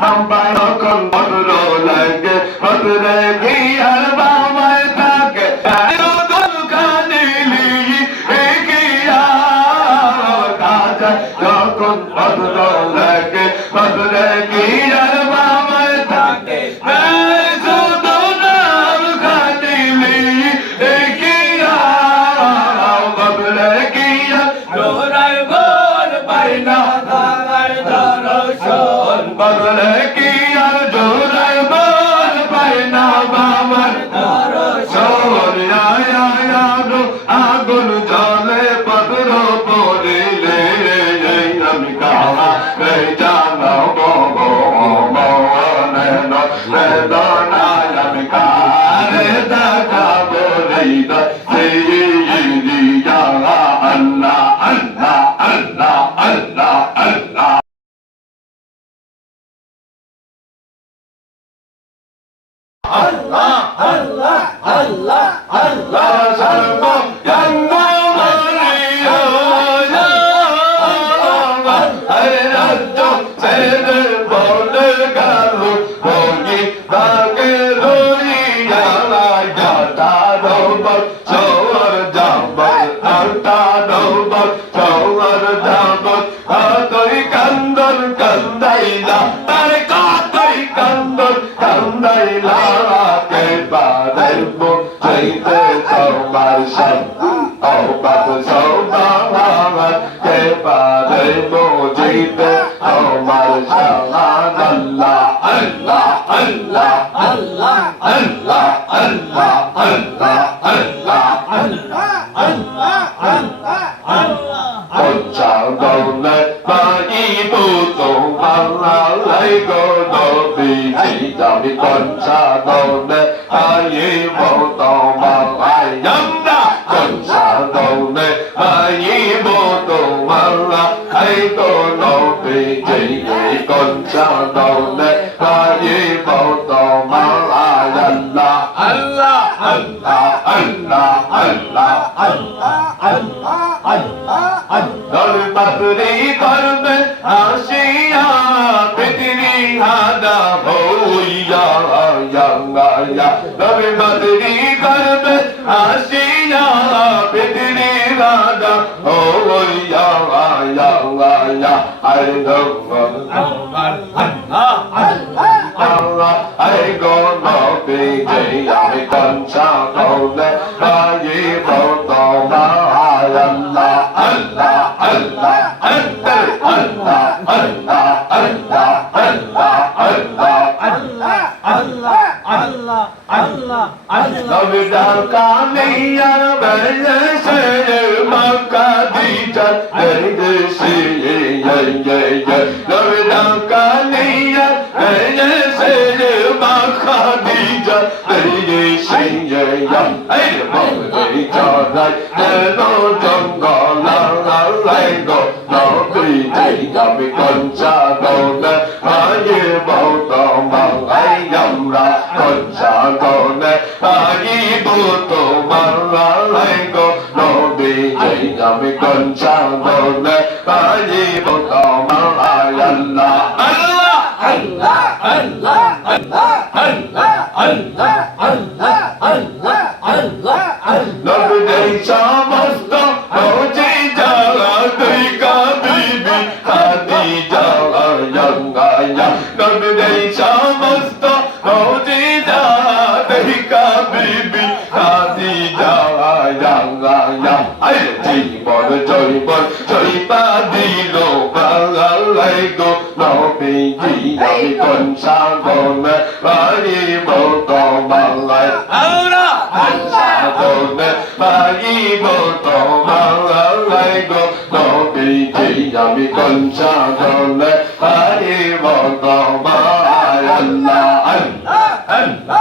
বাম্পায় যখন ভদ্র লাগে ভদ্রে গিয়ার বামায় থাকে যখন ভদ্র লাগে ভদ্রে গিয়ার বামায় থাকে বদলে কি আর জোড়ায় বল পাই না বাবার আগুন জলে পদর পড়িলে আমি কাহা জানা বেদনায় আমি কারে দেখাবো আল্লাহ আল্লাহ আল্লাহ আল্লাহ আল্লাহ Allah, Allah, Allah, Allah, Salmo, Yango, Mario, Allah, Ayrato, Sede, Bole, Galu, Bogi, Bage, Luri, Yala, Yata, Dobal, Soar, Jambal, Alta, Dobal, Soar, Jambal, Atoi, Kandor, Kandaila, Tarekatoi, Kandor, Kandaila, Jaite tomar sham, obat sobawan, kepada mujite tomar sham. Allah, Allah, Allah, Allah, Allah, Allah, Allah, Allah, Allah, Allah, Allah, Allah. Konchang done mai buto Allah lai go do bi ji jami konchang done ai buto ai yam da konchang done ai buto Allah ai go do bi ji konchang done ai buto ai Allah Allah Allah Allah Allah Allah Allah Allah দল পাপড়ি করবে আসিয়া পৃথিবী হাদা হইয়া ইয়াঙ্গায়া দল পাপড়ি করবে আসিয়া পৃথিবী হাদা হইয়া ইয়াঙ্গায়া I go Allah Allah Allah I go নবী আমি কঞ্চা দৌলে আই বতো মা আল্লাহ Allah, Allah, Allah, Allah, Allah, Allah, Allah, Allah, Allah, Allah, Allah, Allah, Allah. Nabida kaniya belse Makka dijan erdesi Nabida kaniya belse Makka dijan erdesi Ay mawdi chanay eno jangala Lego no biji yami koncha done Aye bauta mangai yamra koncha done Aye buto mara Lego no biji yami koncha done Aye bauta mara Allah Allah Allah Allah Allah Allah Allah Allah Allah Allah Nabi dey samasta hoji jala Dika bibi Khadija yangaya Nabi dey samasta hoji jala Dika bibi Khadija yangaya Ay jibon joybon joyba dilo Balalai go Nabi jiyami konsa gome Bari boto malai Allah Allah gome Bari boto malai go Nabi jiyami konsa gome Bari boto malai Allah Allah Allah